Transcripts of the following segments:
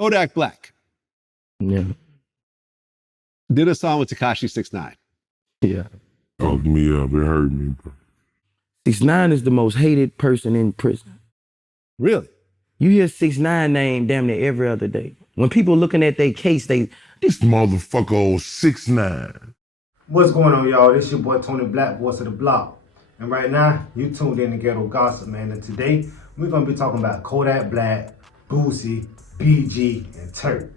Kodak Black Yeah. did a song with Tekashi 6ix9ine. Yeah. Fuck me up. It hurt me, bro. 6ix9ine is the most hated person in prison. Really? You hear 6ix9ine name damn near every other day. When people looking at their case, This motherfucker old 6ix9ine. What's going on, y'all? This your boy Tony Black, voice of the block. And right now, you tuned in to Ghetto Gossip, man. And today, we're going to be talking about Kodak Black, Boosie, BG, and Turk.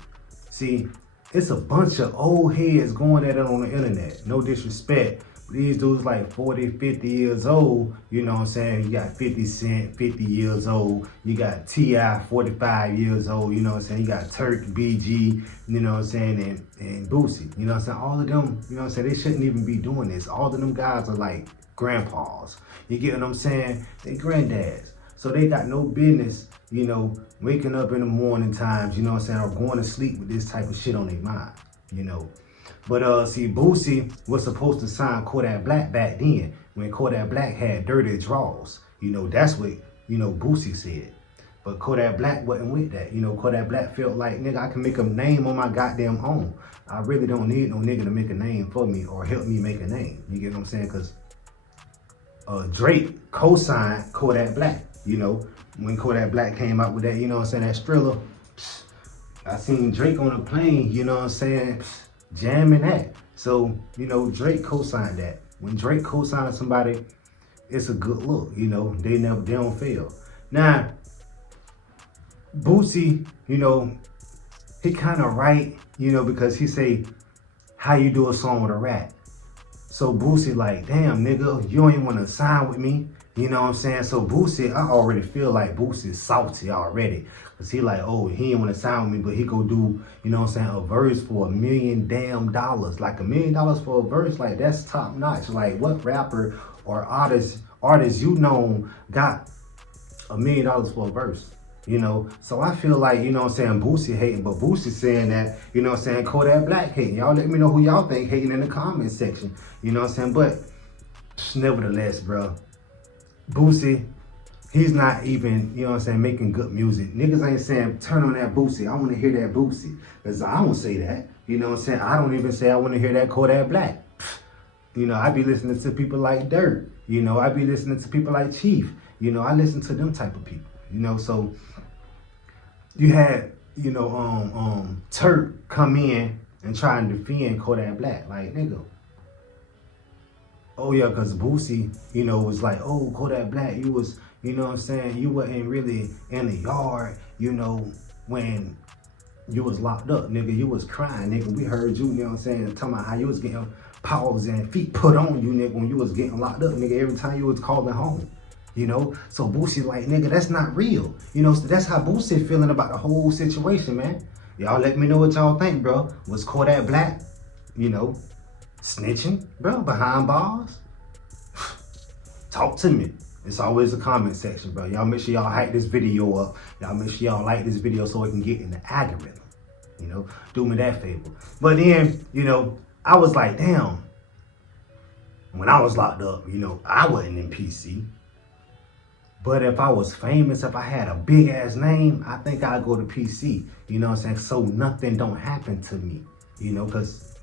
See, it's a bunch of old heads going at it on the internet. No disrespect. These dudes like 40, 50 years old, you know what I'm saying? You got 50 Cent, 50 years old. You got T.I., 45 years old, you know what I'm saying? You got Turk, BG, you know what I'm saying, and Boosie. You know what I'm saying? All of them, you know what I'm saying? They shouldn't even be doing this. All of them guys are like grandpas. You get what I'm saying? They granddads. So they got no business, you know, waking up in the morning times, you know what I'm saying, or going to sleep with this type of shit on their mind, you know. But see, Boosie was supposed to sign Kodak Black back then when Kodak Black had dirty draws. You know, that's what, you know, Boosie said. But Kodak Black wasn't with that. You know, Kodak Black felt like, nigga, I can make a name on my goddamn own. I really don't need no nigga to make a name for me or help me make a name. You get what I'm saying? Because Drake co-signed Kodak Black. You know, when Kodak Black came out with that, you know what I'm saying, that Thriller, I seen Drake on a plane, you know what I'm saying, jamming that. So, you know, Drake co-signed that. When Drake co-signed somebody, it's a good look, you know, they don't fail. Now, Boosie, you know, he kind of right, you know, because he say, how you do a song with a rat? So Boosie like, damn, nigga, you don't even want to sign with me. You know what I'm saying? So Boosie, I already feel like Boosie's salty already. Cause he like, oh, he didn't want to sign with me, but he go do, you know what I'm saying, a verse for $1 million damn dollars. Like $1 million for a verse, like that's top notch. Like what rapper or artist you know got $1 million for a verse? You know, so I feel like, you know what I'm saying, Boosie hating, but Boosie saying that, you know what I'm saying, Kodak Black hating. Y'all let me know who y'all think hating in the comment section. You know what I'm saying? But nevertheless, bro, Boosie, he's not even, you know what I'm saying, making good music. Niggas ain't saying, turn on that Boosie. I want to hear that Boosie. Because I don't say that. You know what I'm saying? I don't even say I want to hear that Kodak Black. You know, I be listening to people like Turk. You know, I be listening to people like Chief. You know, I listen to them type of people. You know, so you had, you know, Turk come in and try and defend Kodak Black. Like, nigga. Oh yeah, because Boosie, you know, was like, oh, Kodak Black, you was, you know what I'm saying, you wasn't really in the yard, you know, when you was locked up, nigga. You was crying, nigga. We heard you, you know what I'm saying, talking about how you was getting paws and feet put on you, nigga, when you was getting locked up, nigga, every time you was calling home. You know, so Boosie like, nigga, that's not real. You know, so that's how Boosie feeling about the whole situation, man. Y'all let me know what y'all think, bro. Was Kodak Black, you know, snitching, bro, behind bars? Talk to me. It's always a comment section, bro. Y'all make sure y'all hype this video up. Y'all make sure y'all like this video so it can get in the algorithm. You know, do me that favor. But then, you know, I was like, damn, when I was locked up, you know, I wasn't in PC. But if I was famous, if I had a big ass name, I think I'd go to PC. You know what I'm saying? So nothing don't happen to me. You know, because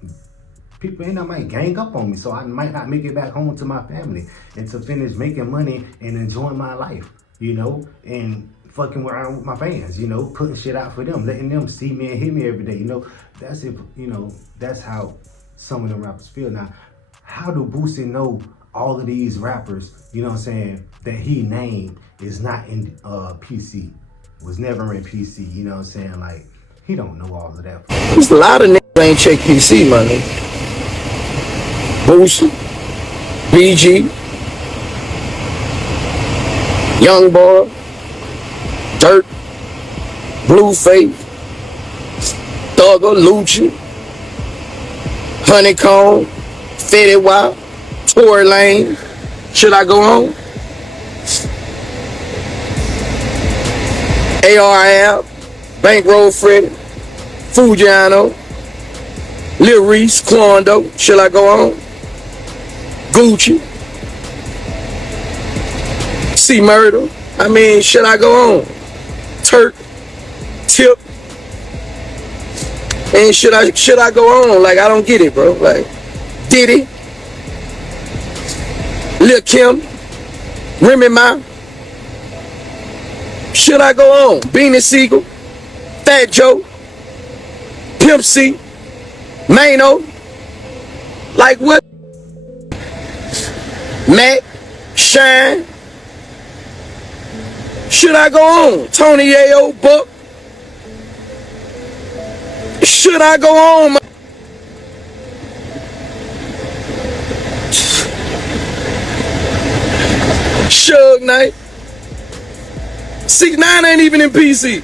people ain't might gang up on me. So I might not make it back home to my family and to finish making money and enjoying my life. You know, and fucking around with my fans, you know, putting shit out for them, letting them see me and hear me every day. You know, that's if, you know, that's how some of them rappers feel. Now, how do Boosie know all of these rappers, you know what I'm saying, that he named is not in PC, was never in PC, you know what I'm saying? Like, he don't know all of that. There's a lot of niggas ain't check PC, money. Boosie, BG, Young Boy, Turk, Blueface, Thugger, Lucci, Honeycomb, Fetty Wap, Tory Lane. Should I go on? ARL, Bankroll Freddy, Fujiano, Lil Reese, Quando. Should I go on? Gucci, C-Murder. I mean, should I go on? Turk, Tip, And should I go on? Like, I don't get it, bro. Like, Diddy, Lil Kim, Remy Ma. Should I go on? Beanie Siegel, Fat Joe, Pimp C, Mano. Like what? Mac, Shine. Should I go on? Tony Ayo, Buck. Should I go on? Suge Knight. 6ix9ine ain't even in PC.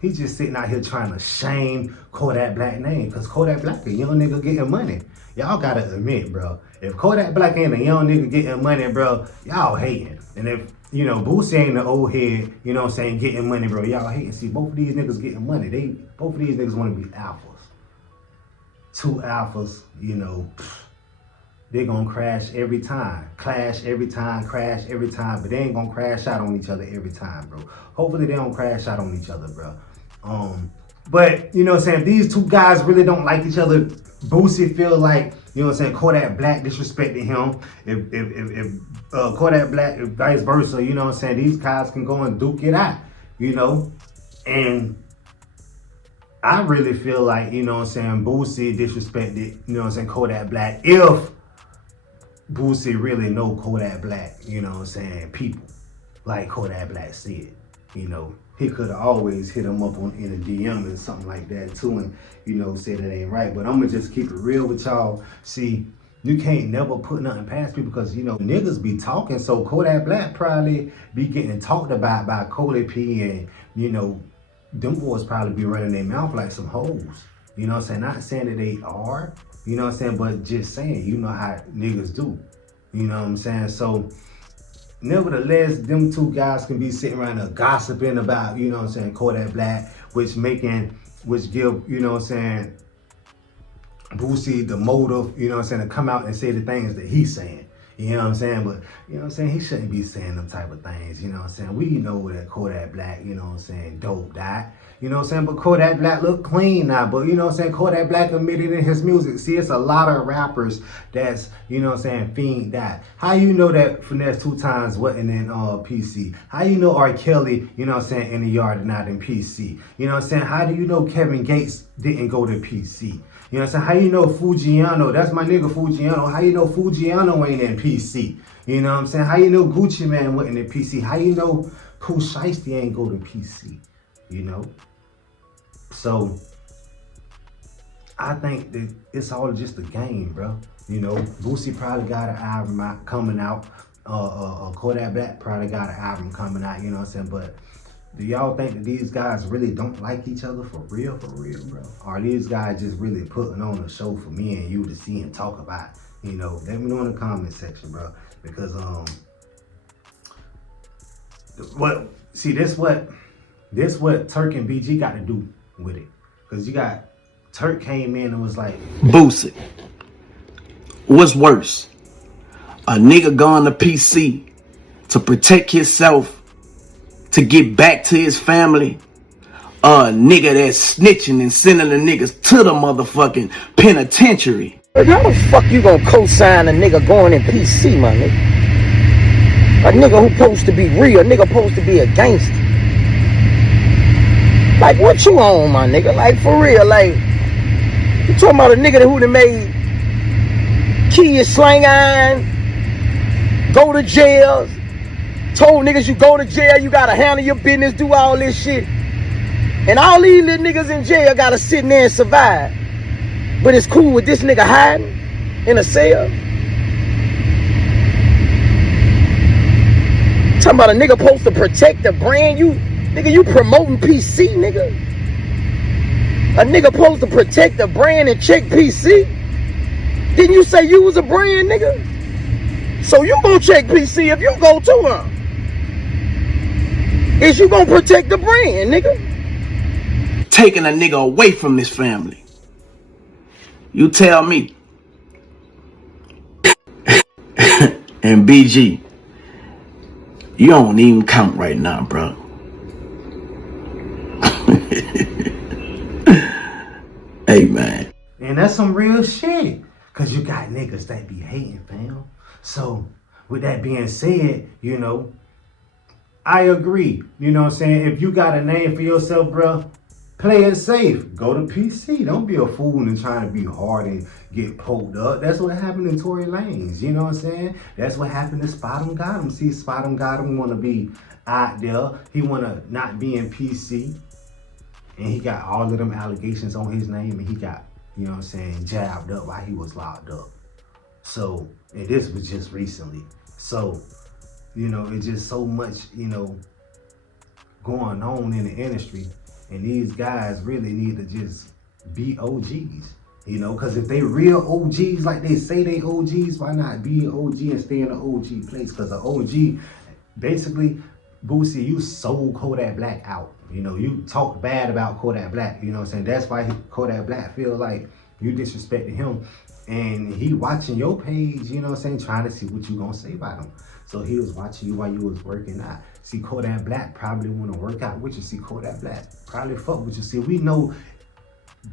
He's just sitting out here trying to shame Kodak Black name, because Kodak Black a young nigga getting money. Y'all gotta admit, bro, if Kodak Black ain't a young nigga getting money, bro, y'all hating. And if, you know, Boosie ain't the old head, you know what I'm saying, getting money, bro, y'all hating. See, both of these niggas getting money. Both of these niggas want to be alphas. Two alphas, you know, they're gonna crash every time. Clash every time, crash every time, but they ain't gonna crash out on each other every time, bro. Hopefully they don't crash out on each other, bro. But, you know what I'm saying, if these two guys really don't like each other, Boosie feel like, you know what I'm saying, Kodak Black disrespected him. If Kodak Black, if vice versa, you know what I'm saying, these guys can go and duke it out, you know? And I really feel like, you know what I'm saying, Boosie disrespected, you know what I'm saying, Kodak Black, if Boosie really know Kodak Black, you know what I'm saying, people, like Kodak Black said, you know. He could have always hit him up in a DM and something like that too, and, you know, say that ain't right. But I'm gonna just keep it real with y'all. See, you can't never put nothing past people, because, you know, niggas be talking. So Kodak Black probably be getting talked about by Kodak P, and, you know, them boys probably be running their mouth like some hoes. You know what I'm saying? Not saying that they are, you know what I'm saying, but just saying, you know how niggas do. You know what I'm saying? So nevertheless, them two guys can be sitting around there gossiping about, you know what I'm saying, Kodak Black, which give, you know what I'm saying, Boosie the motive, you know what I'm saying, to come out and say the things that he's saying. You know what I'm saying? But, you know what I'm saying, he shouldn't be saying them type of things, you know what I'm saying? We know that Kodak Black, you know what I'm saying, dope died. You know what I'm saying? But Kodak Black look clean now. But, you know what I'm saying, Kodak Black admitted in his music. See, it's a lot of rappers that's, you know what I'm saying, fiend that. How you know that Finesse 2 Times wasn't in PC? How you know R. Kelly, you know what I'm saying, in the yard and not in PC? You know what I'm saying? How do you know Kevin Gates didn't go to PC? You know what I'm saying? How you know Fujiano, that's my nigga Fujiano, how you know Fujiano ain't in PC? You know what I'm saying? How you know Gucci Man wasn't in PC? How you know Pooh Shiesty ain't go to PC? You know? So, I think that it's all just a game, bro. You know, Boosie probably got an album coming out. Kodak Black probably got an album coming out, you know what I'm saying? But do y'all think that these guys really don't like each other for real, bro? Or are these guys just really putting on a show for me and you to see and talk about? You know, let me know in the comment section, bro. Because, this what Turk and BG got to do with it. Because you got, Turk came in and was like, Boosie, what's worse? A nigga gone to PC to protect himself, to get back to his family, a nigga that's snitching and sending the niggas to the motherfucking penitentiary. How the fuck you gonna co-sign a nigga going in PC, my nigga? A nigga who supposed to be real, a nigga supposed to be a gangster. Like, what you on, my nigga? Like, for real, like, you talking about a nigga who done made kids slang iron, go to jail, told niggas you go to jail, you gotta handle your business, do all this shit. And all these little niggas in jail gotta sit in there and survive. But it's cool with this nigga hiding in a cell. Talking about a nigga supposed to protect the brand. Nigga, you promoting PC, nigga. A nigga supposed to protect the brand and check PC. Didn't you say you was a brand, nigga? So you gonna check PC if you go to him. Is you gonna protect the brand, nigga? Taking a nigga away from this family. You tell me. And BG, you don't even count right now, bro. Hey, man. And that's some real shit. Cause you got niggas that be hating, fam. So with that being said, you know, I agree. You know what I'm saying? If you got a name for yourself, bro, play it safe. Go to PC. Don't be a fool and trying to be hard and get poked up. That's what happened in Tory Lanez. You know what I'm saying? That's what happened to Spot 'em Got 'em. See, Spot 'em Got 'em want to be out there. He want to not be in PC. And he got all of them allegations on his name. And he got, you know what I'm saying, jabbed up while he was locked up. So, and this was just recently. So, you know, it's just so much, you know, going on in the industry. And these guys really need to just be OGs, you know, because if they real OGs like they say they OGs, why not be an OG and stay in the OG place? Because the OG, basically, Boosie, you sold Kodak Black out. You know, you talked bad about Kodak Black, you know what I'm saying? That's why Kodak Black feel like you disrespected him. And he watching your page, you know what I'm saying, trying to see what you gonna say about him. So he was watching you while you was working out. See, Kodak Black probably want to work out with you. See, Kodak Black probably fuck with you. See, we know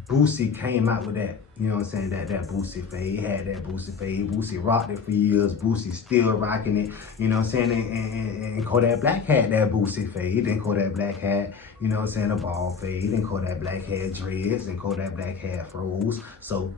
Boosie came out with that, you know what I'm saying, that Boosie fade. He had that Boosie fade. Boosie rocked it for years. Boosie still rocking it, you know what I'm saying? And Kodak Black had that Boosie fade. Then Kodak Black had, you know what I'm saying, a ball fade. And Kodak Black had dreads. And Kodak Black had froze. So,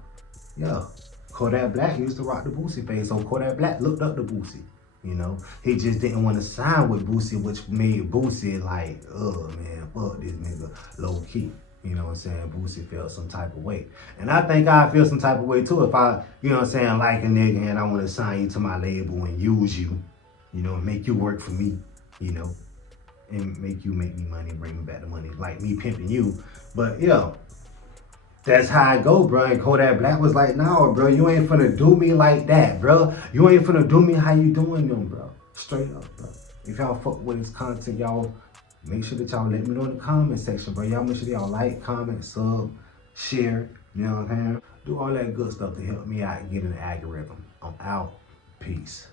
yeah, Kodak Black used to rock the Boosie fade. So Kodak Black looked up to Boosie. You know, he just didn't want to sign with Boosie, which made Boosie like, oh man, fuck this nigga, low key. You know what I'm saying? Boosie felt some type of way. And I think I feel some type of way too if I, you know what I'm saying, like a nigga and I want to sign you to my label and use you, you know, and make you work for me, you know, and make you make me money, bring me back the money, like me pimping you. But yo, that's how I go, bro. And Kodak Black was like, nah, bro, you ain't finna do me like that, bro. You ain't finna do me how you doing them, bro. Straight up, bro. If y'all fuck with his content, y'all make sure that y'all let me know in the comment section, bro. Y'all make sure y'all like, comment, sub, share, you know what I'm saying? Do all that good stuff to help me out and get in the algorithm. I'm out. Peace.